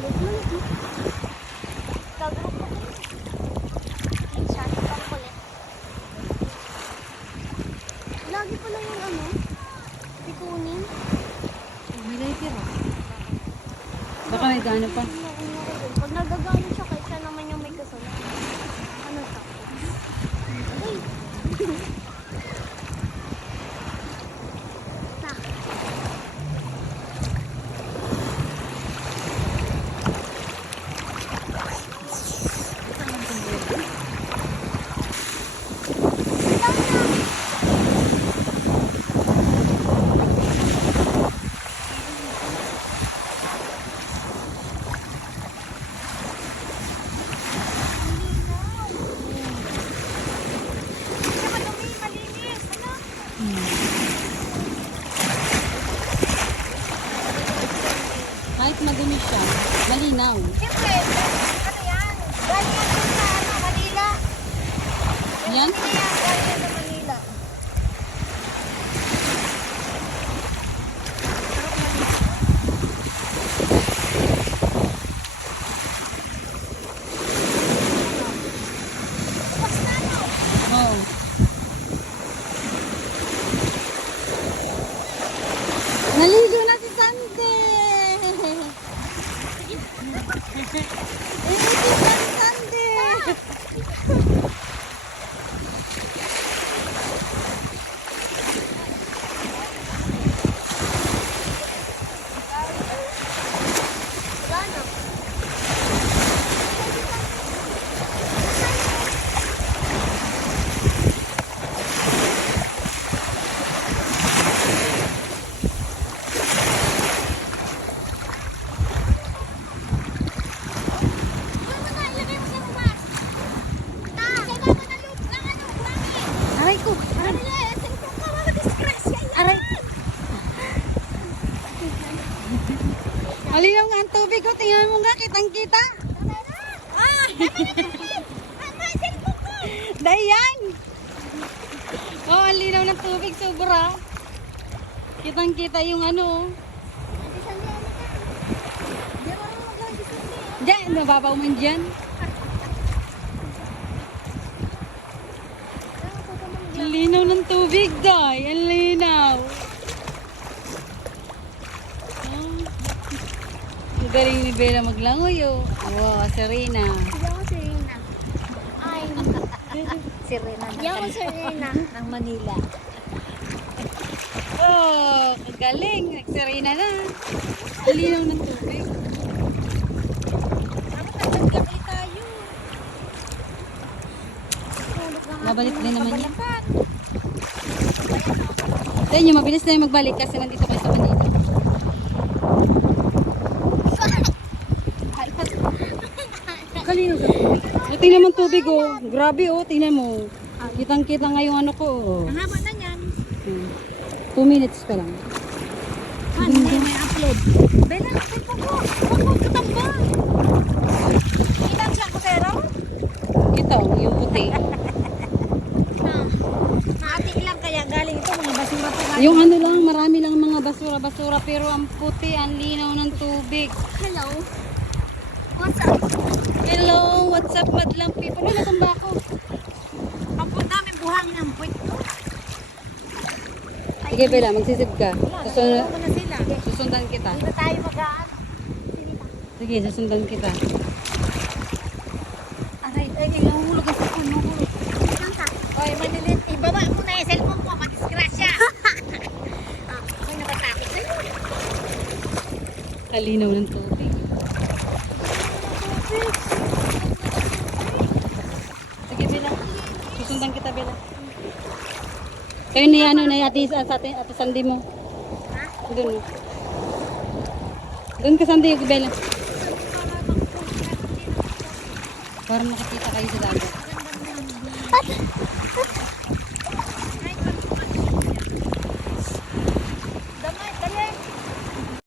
kulit mo. Gagawin ko. Minsan, pang kulit. Lagi pala yung ano, pikunin. May lighter ah. Baka may gano pa. Pag nagagano siya, kaysa naman yung may kasalanan. Ano siya? Ay! Na. Kahit madumi siya, malinaw. Siyempre, ano yan? Galing yan dun sa ano, Manila. Yan? Galing yan sa Manila. Bukas na ano? Oo. Naligo na si Sandy! Inutin na si Sandy! Wala na. Aray ko! Aray! Malinaw nga ang tubig ko. Tingnan mo nga, kitang-kita. Dayan! Oh, ang linaw ng tubig. Sobra. Kitang-kita yung ano. Diyan, nababaw man dyan. Ang linaw ng tubig, Day. Ang linaw. Oh. Ang galing ni Bella maglangoy, oh. Wow, Serena. Hindi ako Serena. Ay, Sirena hindi ako Serena. ng Manila. Oh, kagaling. Nag-Serena na. Ang linaw ng tubig. Mabalik din naman yan. Sa inyo, mabilis na yung magbalik kasi nandito kayo sa Manila. Kalino sa tubig. Oh, tingnan mo ang tubig, oh. Grabe, oh. Tingnan mo. Kitang-kita nga yung ano ko, oh. Ang haba na yan. 2 minutes pa lang. Ano na may upload? Bella, nakit po ko. Huwag mo katamba. Ilang siya ko pero? Ito, yung puti. Maati ilang kaya galing ito mga basura po. Yung ano lang, marami lang mga basura-basura. Pero ang puti, ang linaw ng tubig. Hello. What's up? Hello, what's up, madlang people? Wala kang bako. Ang po namin buhangin ng puwit. Sige, Bella, magsisid ka. Ano na sila? Susundan kita. Dito tayo mag-aan. Sige, susundan kita. Aray, nahulog ang cellphone. Nahulog. Saan ka? Oy, manilit. Ibaba mo na yung cellphone ko. Madisgrasya. Ako'y natatakot sa'yo. Kalinaw ng tubig. Sige, Bella. Susundan kita, Bella. Kayo na ano, na ate Sandy mo. Ha? Doon. Doon ka, Sandy, Bella. Para makikita kayo sa dagat.